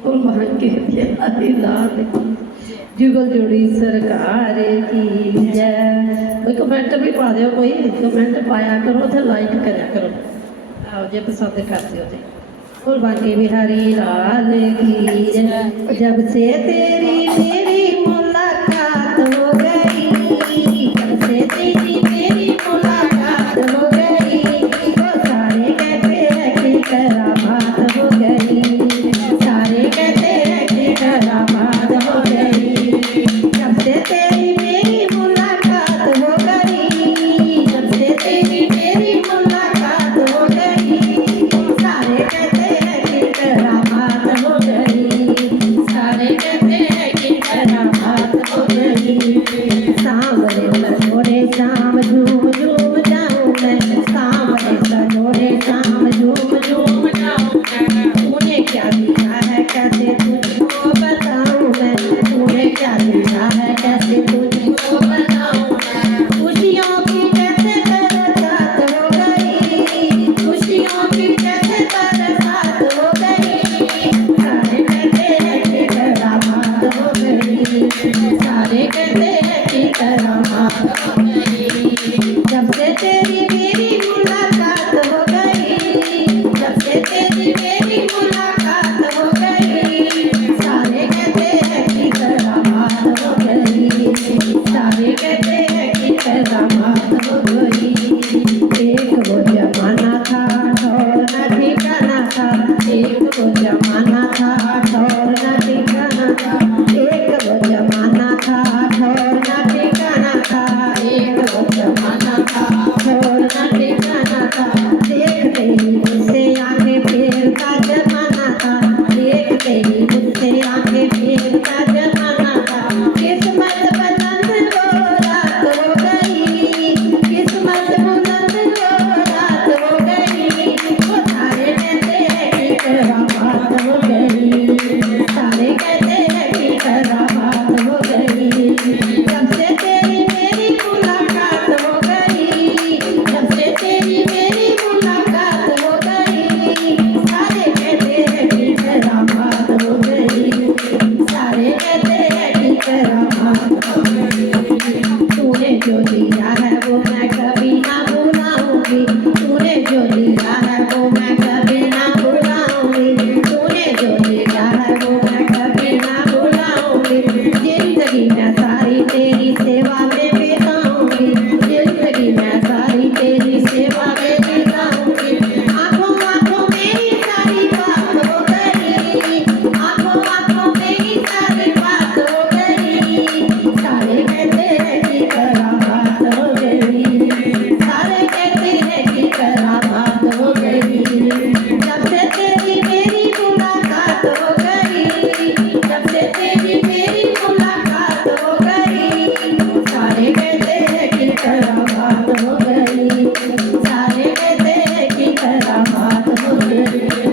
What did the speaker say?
और वहाँ के प्यारी लाल जुगल जोड़ी सरकार की जय। कोई कमेंट भी पा दो, कोई कमेंट पाया करो तो लाइक करा करो, आओ जे पसंद करते हो तो। और बाकी बिहारी लाल की जय। जब से तेरी मेरी मुलाकात हो गई, जब से तेरी मेरी मुलाकात हो गई, वो सारे कहते हैं कि करामात हो गई, सारे कहते हैं कि करामात हो गई। जब से तेरी मेरी मुलाकात हो गई, जब से तेरी मेरी मुलाकात हो गई, सारे कहते हैं कि करामात हो गई, सारे कहते हैं कि करामात हो गई। सांवरे सजोरे शाम झूम झूम जाऊं मैं, सांवरे सजोरे शाम झूम झूम जाऊं मैं। तूने क्या दिया है कैसे तुझको बताऊं मैं, तूने क्या दिया है कैसे तुझको बताऊं मैं। खुशियों की कैसे बरसात हो गई, खुशियों की कैसे बरसात हो गई, सारे कहते हैं कि करामात हो गई, सारे कहते हैं कि करामात हो गई। जब से तेरी मेरी मुलाकात हो गई, जब से तेरी मेरी मुलाकात हो गई, सारे कहते हैं कि करामात हो गई, सारे कहते हैं कि करामात हो गई। एक वो जमाना था और न ठिकाना था, एक वो जमाना था और न ठिकाना था, एक वो जमाना था और न ठिकाना था, एक वो जमाना था और न ठिकाना था। देखते ही मुझसे आंखें फेरता जमाना था, देखते ही मुझसे आंखें फेरता जमाना था। किस्मत पसंद वो रात हो गई, किस्मत बुलंद वो रात हो गई, वो सारे कहते हैं कि करामात हो गई, सारे कहते हैं कि करामात हो गई। जब से तेरी मेरी मुलाकात हो गई, जब से तेरी मेरी मुलाकात हो गई, सारे कहते हैं कि करामात हो गई, सारे कहते हैं कि करामात हो गई। तूने जो दिया है वो मैं कभी ना भुलाऊंगी, तूने जो दिया है वो मैं कभी ना भुलाऊंगी, तूने जो दिया है वो मैं कभी ना भुलाऊंगी। जिंदगी मैं सारी तेरी सेवा में बिताऊंगी, जिंदगी मैं सारी तेरी सेवा में बिताऊंगी। आंखों आंखों मेरी सारी बात हो गई, आंखों आंखों मेरी सारी बात हो गई, सारे कहते हैं कि करामात हो गई, सारे कहते हैं कि करामात हो गई। जब से तेरी मेरी मुलाकात हो गई, जब से तेरी मेरी मुलाकात हो गई, सारे कहते हैं कि करामात हो गई, सारे कहते हैं कि करामात हो गई।